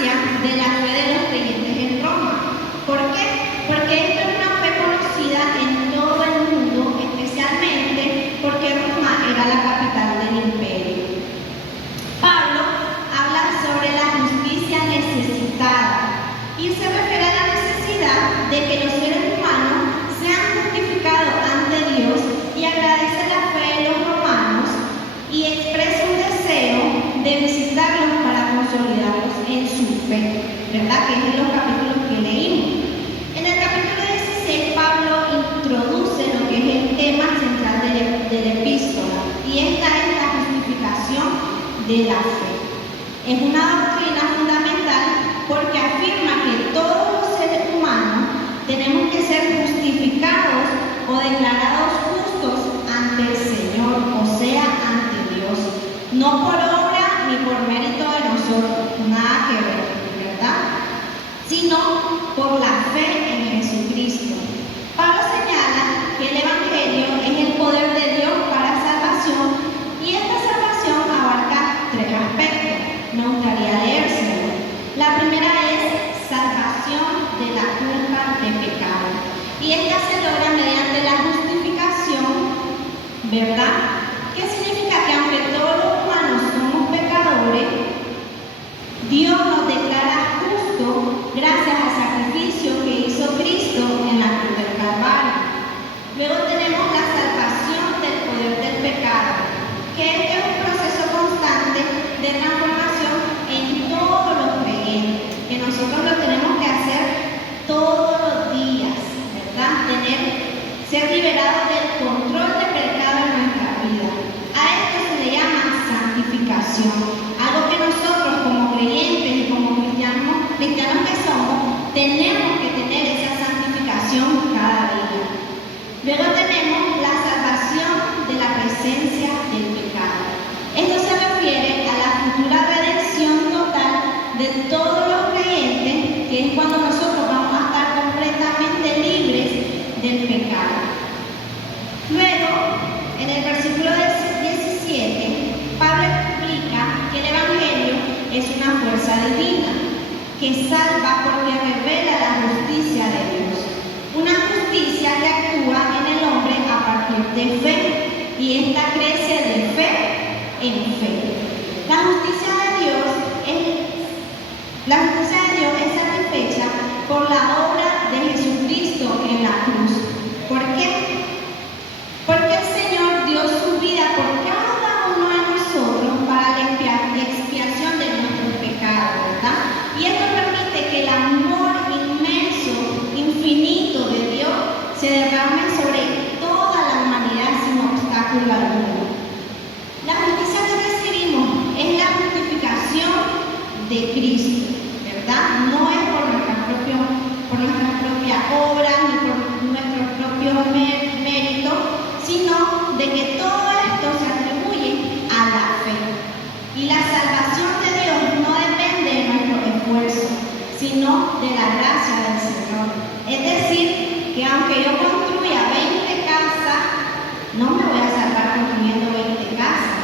importancia de la fe de los creyentes en Roma. ¿Por qué? Porque esta es una fe conocida en todo el mundo, especialmente porque Roma era la capital del imperio. Pablo habla sobre la justicia necesitada y se refiere a la necesidad de que los seres humanos sean justificados ante Dios, y agradece la fe de los romanos y expresa un deseo de visitarlos para consolidarlos en su fe, ¿verdad? Que es en los capítulos que leímos. En el capítulo 16, Pablo introduce lo que es el tema central de la epístola, y esta es la justificación de la fe. Es una doctrina fundamental porque afirma que todos los seres humanos tenemos que ser justificados o declarados justos ante el Señor, o sea, ante Dios, no por obra ni por mérito de nosotros, nada que ver, ¿verdad? Sino por la fe en Jesucristo. Pablo señala que el Evangelio es el poder de Dios para salvación, y esta salvación abarca tres aspectos. Me gustaría leérselo. La primera es salvación de la culpa de pecado, y esta se logra mediante la justificación, ¿verdad? ¿Qué significa? Que aunque todos los humanos somos pecadores, Dios nos declara justos gracias al sacrificio que hizo Cristo en la cruz del Calvario. Luego tenemos la salvación del poder del pecado, que es un proceso constante de transformación en todos los creyentes, que nosotros lo tenemos que hacer todos los días, ¿verdad? Ser liberados del control del pecado en nuestra vida. A esto se le llama santificación, algo que nosotros como creyentes y como cristianos que somos, tenemos que tener esa santificación cada día. Luego tenemos la salvación de la presencia del pecado. Esto se refiere a la futura redención total de todos los creyentes, que es cuando nosotros vamos a estar completamente libres del pecado. Luego, en el versículo 17, Pablo explica que el Evangelio es una fuerza divina que salva porque revela la justicia de Dios. Una justicia que actúa en el hombre a partir de fe, y esta crece de fe en fe. La justicia de Dios es satisfecha por la obra de Jesucristo en la cruz. ¿Por qué? Porque el Señor dio su vida por cada uno de nosotros para la expiación de nuestros pecados, ¿verdad? Y esto permite que el amor inmenso, infinito de Dios se derrame sobre toda la humanidad sin obstáculo alguno. La justicia que recibimos es la justificación de Cristo, ¿verdad? No es por nuestra propia obra ni por nuestro propio mérito, sino de que todo esto se atribuye a la fe. Y la salvación de Dios no depende de nuestro esfuerzo, sino de la gracia del Señor. Es decir, que aunque yo construya 20 casas, no me voy a salvar construyendo 20 casas.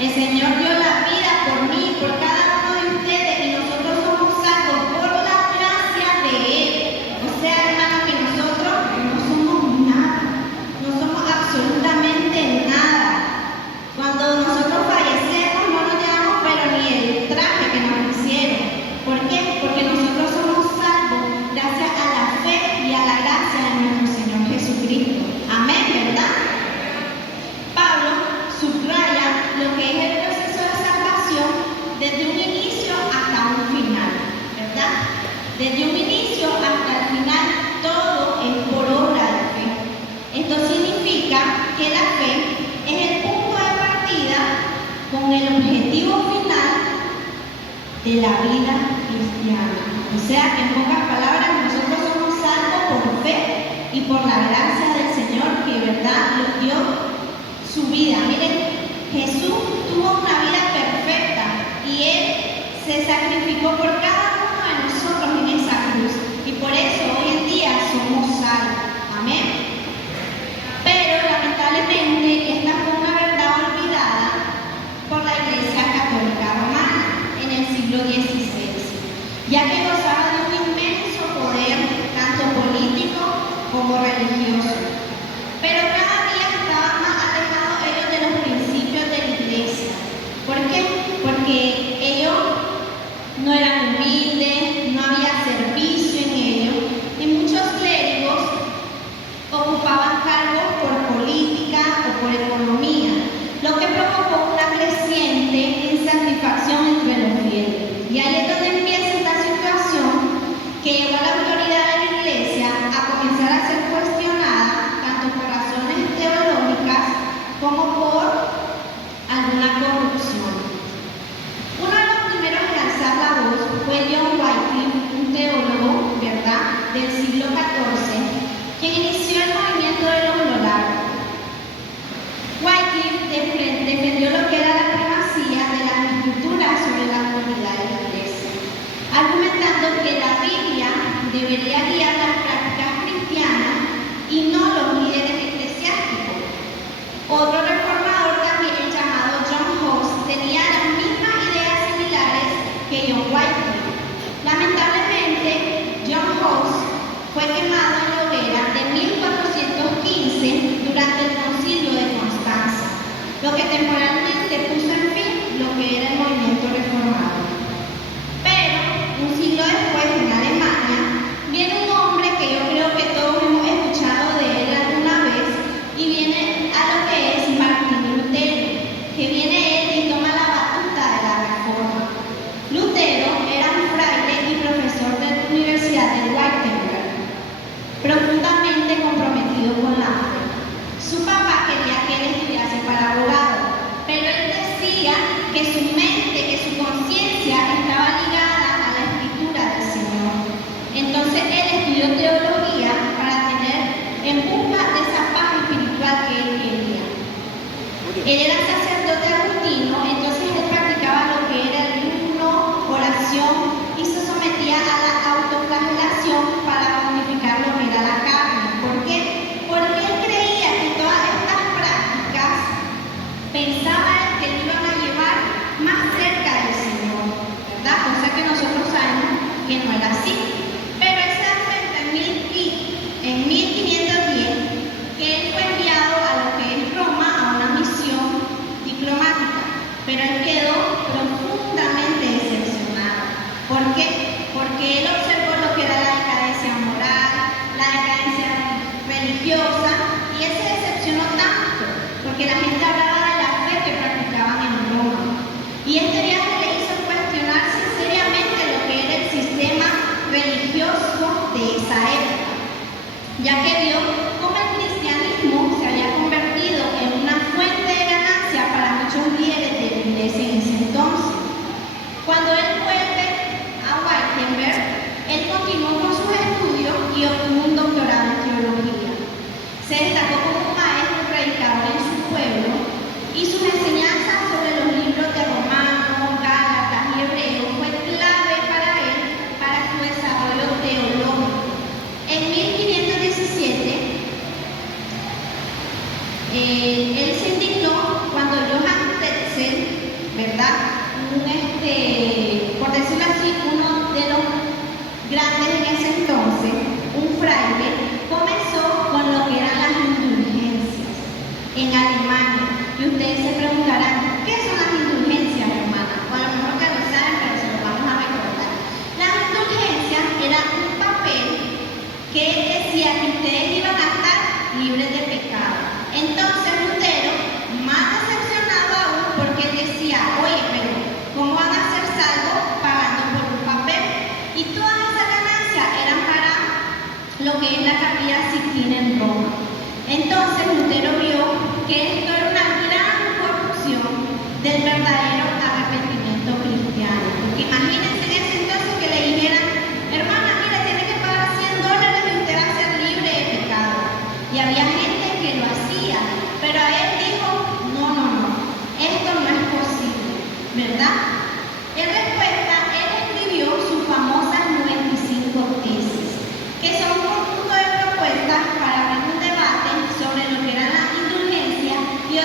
El Señor dio la vida por mí y por cada uno de ustedes, y nosotros somos salvos por la gracia de Él. O sea, hermano, que nosotros no somos nada, no somos absolutamente nada. Cuando nosotros fallecemos no nos llevamos pero ni el traje que nos hicieron. ¿Por qué? Porque nosotros somos salvos gracias a la fe y a la gracia de nuestro Señor Jesucristo. Amén, ¿verdad? Pablo subraya lo que es el proceso de salvación desde un inicio hasta un final, ¿verdad? Desde un inicio hasta el final, todo es por obra de fe. Esto significa que la fe es el punto de partida con el objetivo final de la vida cristiana. O sea que en pocas palabras, nosotros somos salvos por fe y por la gracia del Señor, que verdad nos dio su vida. Miren, Jesús tuvo una vida perfecta y Él se sacrificó por cada uno de nosotros en esa cruz, y por eso hoy en día somos salvos. Amén. Pero lamentablemente esta fue una verdad olvidada por la Iglesia Católica Romana en el siglo XVI. ya que gozaba de un inmenso poder, tanto político como religioso. Pero cada día estaban más alejados ellos de los principios de la iglesia. ¿Por qué? Porque ellos no eran humildes, no había servicio en ellos, y muchos clérigos ocupaban cargos por política o por economía, lo que provocó una creciente insatisfacción entre los fieles. Y ahí es donde empieza esta situación que llevó a la autoridad de la iglesia a comenzar a ser cuestionada tanto por razones teológicas como por alguna corrupción. Uno de los primeros en alzar la voz fue John Wycliffe, un teólogo, ¿verdad?, del siglo XIV, quien inició el movimiento de los Lolares. Wycliffe defendió lo que era la primacía de la escritura sobre la autoridad de la iglesia, argumentando que la Biblia debería guiar las prácticas cristianas y no los líderes eclesiásticos. Otro reformador también, llamado John Huss, tenía las mismas ideas similares que John Wycliffe. Lamentablemente, John Huss fue quemado en la hoguera de 1415 durante el Concilio de Constanza, lo que temporalmente puso en fin lo que era el movimiento reformado. Pero, un siglo después, en Alemania, viene un hombre que yo creo que todos hemos escuchado de él alguna vez, y viene a lo que es Martín Lutero, que viene él y toma la batuta de la Reforma. Lutero era un fraile y profesor de la Universidad de Wittenberg, profundamente comprometido con la fe. Su papá quería que él estudiase para abogado, pero él decía que su mente, que su conciencia estaba ligada a la escritura del Señor. Entonces él estudió teología para tener en busca de esa paz espiritual que él quería. Él era sacerdote agustino, entonces él practicaba lo que era el ayuno, oración, y se sometía a la autoflagelación para mortificar lo que era la carne. ¿Por qué? Porque él creía que todas estas prácticas, pensaba él, que lo iban a llevar más cerca del Señor, ¿verdad? Cosa que nosotros sabemos que no era así. Pero él se da cuenta en 1510 que él fue enviado a lo que es Roma a una misión diplomática, pero él quedó profundamente decepcionado. ¿Por qué? Porque él observó lo que era la decadencia moral, la decadencia religiosa, y él se decepcionó tanto, porque la gente hablaba de la fe que practicaban en Roma. Y este viaje le hizo cuestionarse seriamente lo que era el sistema religioso de esa época, ya que vio cómo el cristianismo se había convertido en una fuente de ganancia para muchos líderes de la iglesia en ese entonces. Cuando él vuelve a Wittenberg, él continuó con sus estudios y obtuvo un doctorado en teología. Se destacó como maestro predicador en su pueblo, y sus enseñanzas sobre los libros de Romanos, Gálatas y Hebreos fue clave para él para su desarrollo teológico. En 1517, él se indignó cuando Johann Tetzel, ¿verdad?, por decirlo así, uno de los grandes en ese entonces, un fraile, comenzó con lo que eran las indulgencias en Alemania. Y ustedes se preguntarán, ¿qué son las indulgencias, hermanas? O a lo mejor que lo saben, pero se lo vamos a recordar. Las indulgencias era un papel que decía que ustedes iban a estar libres de pecado. Entonces Lutero, más decepcionado aún, porque él decía, oye, pero ¿cómo van a ser salvos pagando por un papel? Y todas esas ganancias eran para lo que es la Capilla Sixtina en Roma. Entonces Lutero vio que esto era una gran corrupción del verdadero arrepentimiento cristiano. Porque imagínense en ese entonces que le dijeran, hermana, mira, tiene que pagar $100 y usted va a ser libre de pecado. Y había gente que lo hacía, pero a él dijo, no, esto no es posible, ¿verdad? En respuesta, él escribió sus famosas 95 tesis, que son un conjunto de propuestas para abrir un debate sobre lo que eran las indulgencias y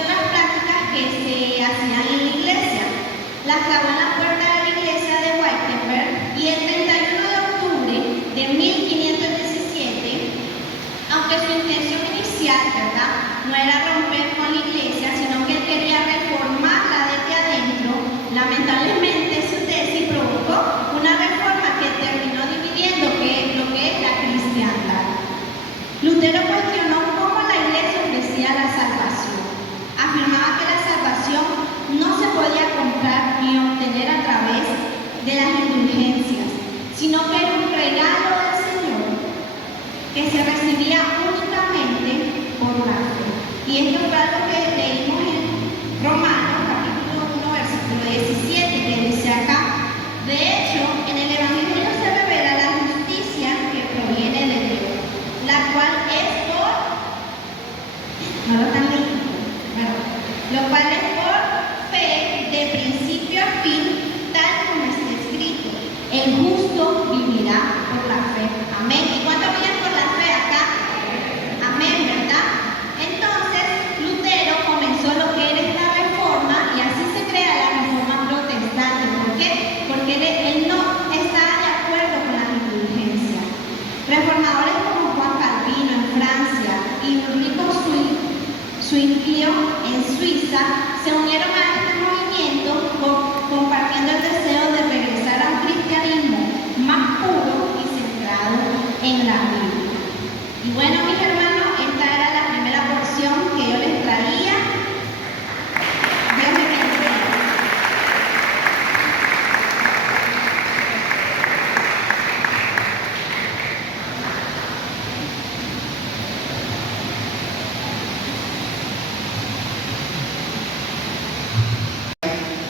El justo vivirá por la fe. Amén. ¿Y cuánto viven por la fe acá? Amén, ¿verdad? Entonces, Lutero comenzó lo que era esta reforma y así se crea la reforma protestante. ¿Por qué? Porque él no estaba de acuerdo con las indulgencias. Reformadores como Juan Calvino en Francia y Ulrico Zwinglio en Suiza se unieron a este movimiento compartiendo el deseo de regresar a un cristianismo más puro y centrado en la Biblia. Y bueno, mis hermanos, esta era la primera porción que yo les traía. Dios me bendiga.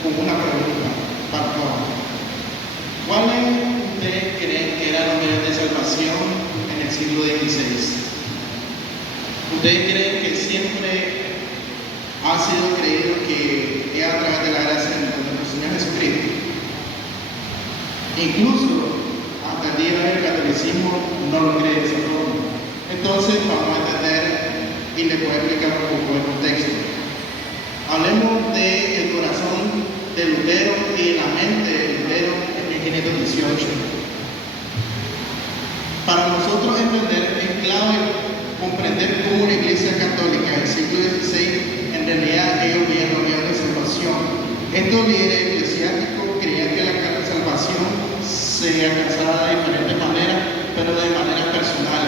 Con una pregunta para todos. ¿Cuáles ustedes creen que eran los medios de salvación en el siglo XVI? ¿Ustedes creen que siempre ha sido creído que es a través de la gracia de nuestro Señor Jesucristo? Incluso hasta el día de hoy el catolicismo no lo cree de esa forma. Entonces vamos a entender y les voy a explicar un poco el contexto. Hablemos del corazón de Lutero y de la mente de Lutero en 1518. Para nosotros entender es clave comprender cómo la Iglesia Católica del siglo XVI en realidad ellos veían los medios de salvación. Estos líderes eclesiásticos creían que la salvación se alcanzaba de diferentes maneras, pero de manera personal,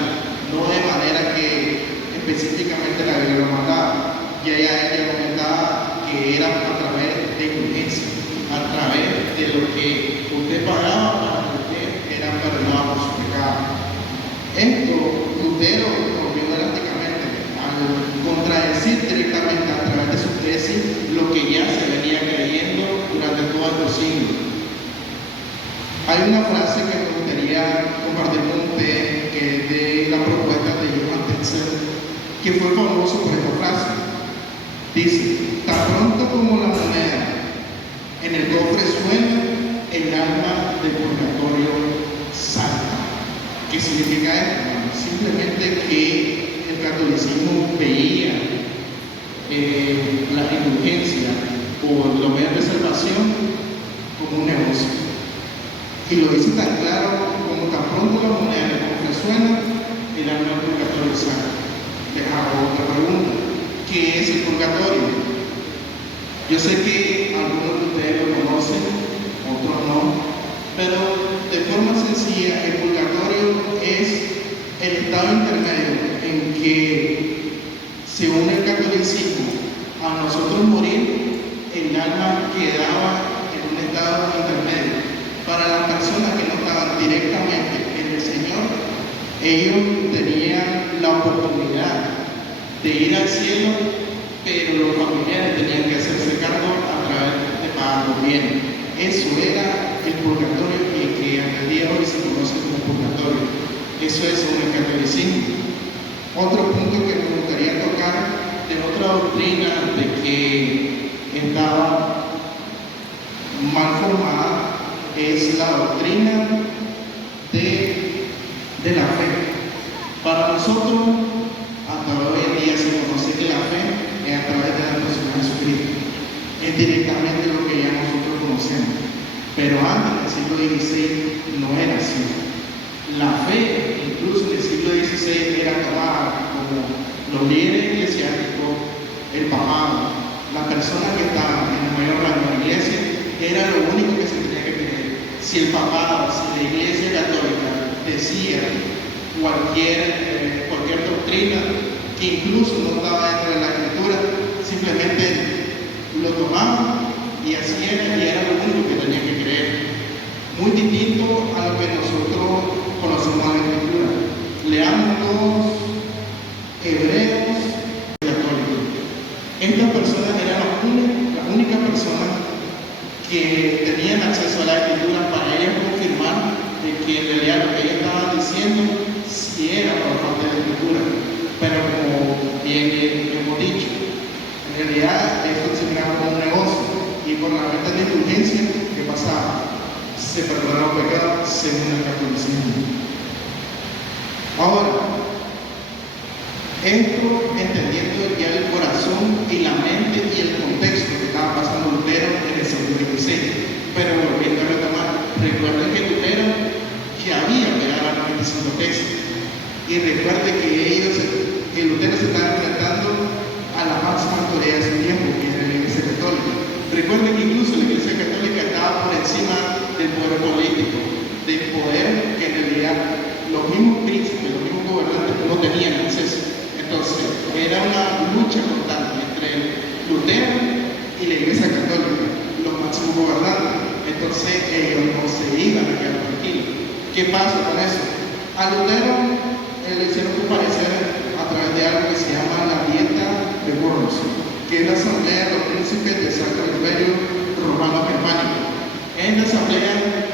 no de manera que específicamente la Biblia lo mandaba. Y ella comentaba que era a través de indulgencia, a través de lo que usted pagaba para que usted era perdonado por su pecado. Esto Lutero rompió drásticamente al contradecir directamente a través de su tesis lo que ya se venía creyendo durante todos estos siglos. Hay una frase que me gustaría compartir con ustedes, que es de la propuesta de Johann Tetzel, que fue famoso por esta frase. Dice: tan pronto como la moneda en el cofre suena, el alma del purgatorio salta. ¿Qué significa esto? Simplemente que el catolicismo veía la indulgencia o los medios de salvación como un negocio. Y lo dice tan claro como tan pronto la moneda en el cofre suena, el alma del purgatorio salta. Les hago otra pregunta. ¿Qué es el purgatorio? Yo sé que algunos de ustedes lo conocen, otros no, pero de forma sencilla, el purgatorio es el estado intermedio en que, según el catolicismo, a nosotros morir, el alma quedaba en un estado intermedio. Para las personas que no estaban directamente en el Señor, ellos tenían la oportunidad de ir al cielo, pero los familiares tenían que hacerse cargo a través de pagar los bienes. Eso era el purgatorio y que hasta el día de hoy se conoce como purgatorio. Eso es según el catolicismo. Otro punto que me gustaría tocar de otra doctrina de que estaba mal formada es la doctrina de la fe. Para nosotros, hasta hoy en día se conoce que la fe es a través de la persona de Jesucristo. Es directamente lo que ya nosotros conocemos. Pero antes, en el siglo XVI, no era así. La fe, incluso en el siglo XVI, era tomada como los líderes eclesiásticos, el papado, las personas que estaban en el mayor rango de la iglesia, era lo único que se tenía que creer. Si el papado, si la iglesia católica decía cualquier doctrina que incluso no estaba dentro de la escritura, simplemente lo tomaban y así era, y era lo único que tenían que creer. Muy distinto a lo que nosotros conocemos en la escritura. Leamos todos Hebreos y Católicos. Estas personas eran las únicas personas que tenían acceso a la escritura para ellas confirmar de que en realidad lo que ellos estaban diciendo sí era por parte de la escritura. Pero como bien hemos dicho, en realidad esto se miraba como un negocio, y por la venta de indulgencia, ¿qué pasaba? Se perdonaron los pecados. juega según el catolicismo. Ahora, esto entendiendo ya el corazón y la mente y el contexto que estaba pasando Lutero en el siglo XVI. Pero volviendo a retomar, recuerden que Lutero ya había pegado a 95 textos. Y recuerden que Lutero se estaba enfrentando a la máxima autoridad de su tiempo, que era la Iglesia Católica. Recuerden que incluso la Iglesia Católica estaba por encima del poder político, del poder que en realidad los mismos príncipes, los mismos gobernantes no tenían acceso. Entonces, era una lucha constante entre Lutero y la Iglesia Católica, los máximos gobernantes. Entonces, ellos no se iban a quedar tranquilos. ¿Qué pasa con eso? A Lutero le hicieron comparecer a través de algo que se llama la Dieta de Worms, que es la asamblea de los príncipes del Sacro Imperio Romano Germánico. En la asamblea